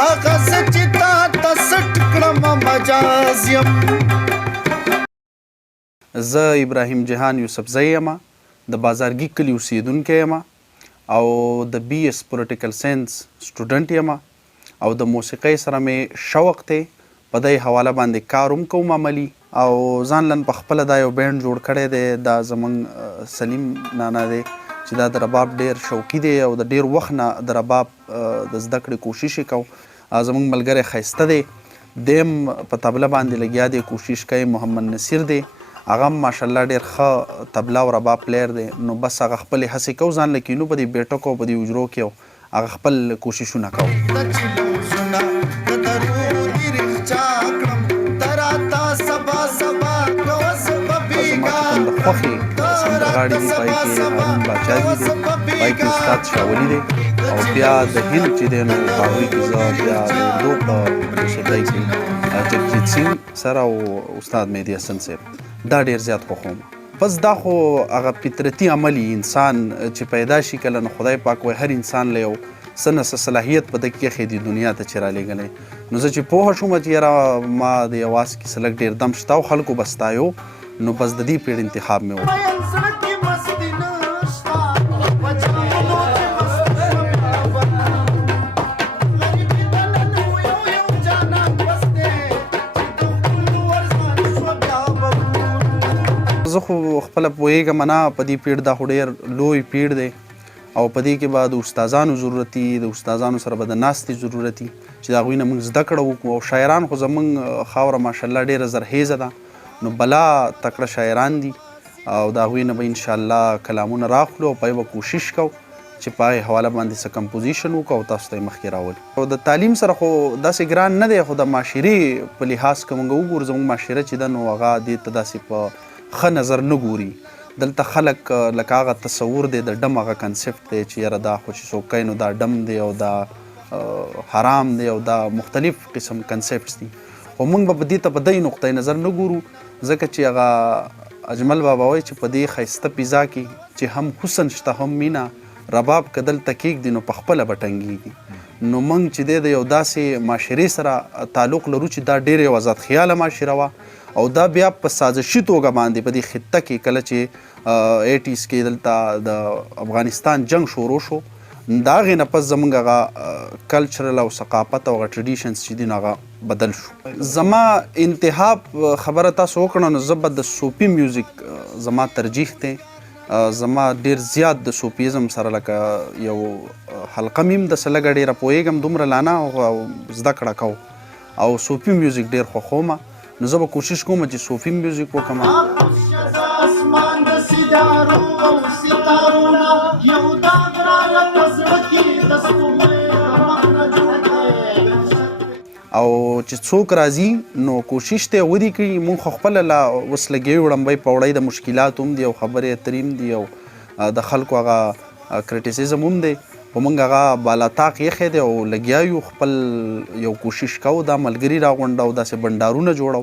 هغه څه چې تا ته سټ کړم مجاز یم. زه ابراهیم جهان یوسفزی یم، د بازارګي کلي اوسیدونکی یم او د بی ایس پولیټیکل ساینس سټوډنټ یم او د موسیقۍ سره مې شوق دی. په دې حواله باندې کار هم کوم عملي او ځان لن په خپله دا یو بینډ جوړ کړی دی. دا زموږ سلیم نانا دی چې دا د رباب ډېر شوقي دی او د ډېر وخت نه د رباب د زده کړې کوشش یې کو. زموږ ملګری ښایسته دی، دیم په طبله باندې لګیا دی، کوشش کوي. محمد نصیر دی، هغه هم ماشاءالله ډېر ښه طبله او رباب پلیر دی. نو بس هغه خپلې هڅې کوو ځان له کینو په دې بیټکو او په دې اجرو کې هغه خپل کوششونه کوو. د خوښې سندرغاړي دي، پای کې هارون باچادي دی، پای کې استاد شاولي دی او بیا د هند چې دی نو په هغوی کې زه بیا د اردو په موسیقۍ کې جگجیت سینګ سره او استاد مهدي حسن صاحب دا ډېر زیات خوښوم. بس دا خو هغه فطرتي عملي انسان چې پیدا شي کله نو خدای پاک وایي هر انسان له یو څه نه څه صلاحیت په ده کې ایښی دی دنیا ته چې رالیږلی. نو زه چې پوهه شوم چې یاره ما د اواز کې څه لږ ډېر دم شته او خلکو به ستایو، نو بس د دې پیړ انتخاب مې وکړ. زه خو خپله پوهېږم نه په دې پیړ دا خو ډېر لوی پیړ دی او په دې کې به د استادانو ضرورت دي، د استادانو سره به د ناستې ضرورت دي چې د هغوی نه موږ زده کړه وکړو. او شاعران خو زموږ خاوره ماشاءالله ډېره زرخیزه ده، نو بلا تکړه شاعران دي او د هغوی نه به انشاءالله کلامونه راخلو او په یې به کوشش کوو چې په هغې حواله باندې څه کمپوزیشن وکړو او تاسو ته یې مخکې راولي. او د تعلیم سره خو داسې ګران نه دی، خو د معاشرې په لحاظ که موږ وګورو زموږ معاشره چې ده نو هغه دې ته داسې په ښه نظر نه ګوري. دلته خلک لکه هغه تصور دی د ډم هغه کنسپټ دی چې یاره دا خو چې څوک کوي نو دا ډم دی او دا حرام دی او دا مختلف قسم کنسپټس دي. خو موږ به دې ته په دې نقطه نظر نه ګورو ځکه چې هغه اجمل بابا وایي چې په دې ښایسته فضا کې چې هم حسن شته هم مینه، رباب که دلته کېږدي نو په خپله به ټنګېږي. نو موږ چې دی د یو داسې معاشرې سره تعلق لرو چې دا ډېره یو آزاد خیاله معاشره وه او دا بیا په سازشي توګه باندې په دې خطه کې کله چې 80s کې دلته د افغانستان جنگ شروع شو، د هغې نه پس زموږ هغه کلچرل او ثقافت او هغه ټریډیشنز چې دي نو هغه بدل شو. زما انتخاب خبره تاسو وکړه نو زه به د صوفي میوزیک زما ترجیح دی. زما ډېر زیات د صوفیزم سره لکه یو حلقه مې هم داسې لږه ډېره پوهېږم، دومره لا نه او زده کړه کوم او صوفي میوزیک ډېر خوښوم. نو زه به کوشش کوم چې صوفي میوزیک وکړم. او چې څوک راځي نو کوشش ته ودی کړي. مونږ خو خپله لا اوس لګیا یو وړاندې په وړۍ د مشکلات هم دي او خبرې اترې هم دي او د خلکو هغه کرټیسیزم هم دی، خو مونږ هغه بالاتاق ایښی دی او لګیا یو خپل یو کوشش کوو دا ملګري راغونډو او داسې بنډارونه جوړو.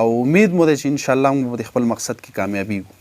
او امید مو دی چې انشاءالله موږ به د خپل مقصد کې کامیابي وو.